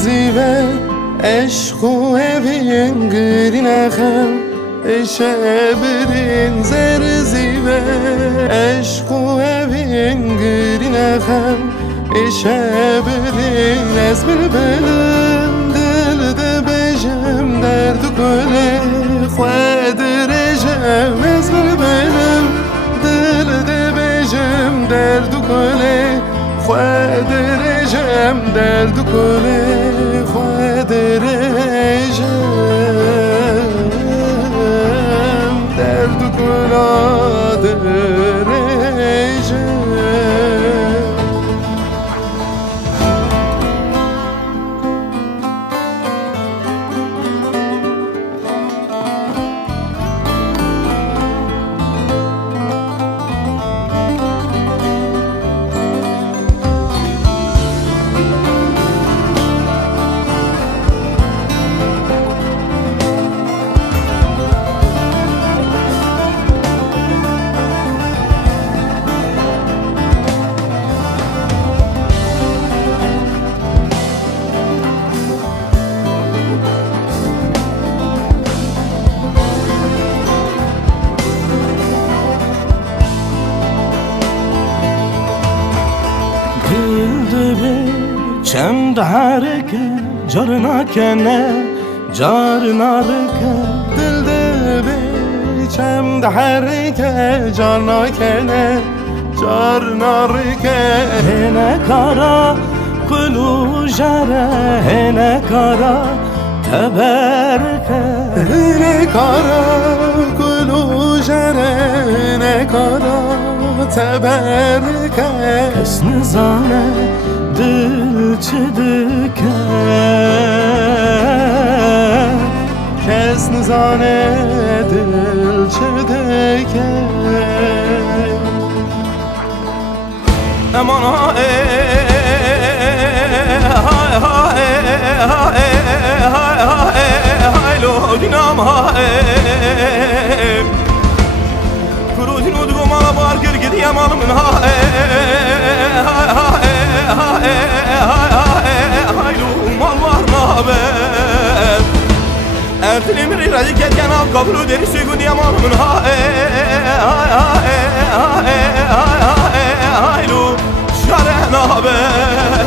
زیبه عشق و اوین گرینخم شبرین زر زیبه عشق و اوین گرینخم شبرین از بلبلم دل ده بجم درد گله خود رجم از بلبلم دل ده بجم درد گله خود رجم درد گله خود رجم درد گله رجم چم diherike Carna kene Carna rike Dil dibê çem diherike Carna kene Carna rike Hene kara kulu jere Hene kara teberike Hene kara kulu jere Hene kara teberike Kes nizane dil çedike Kes nizane dil çedike Aman lo dinam Kurudin udgum ala var gir yamalım Ertelemir iracik etken al kabulu deri suygu diyamalımın haylu şaren haber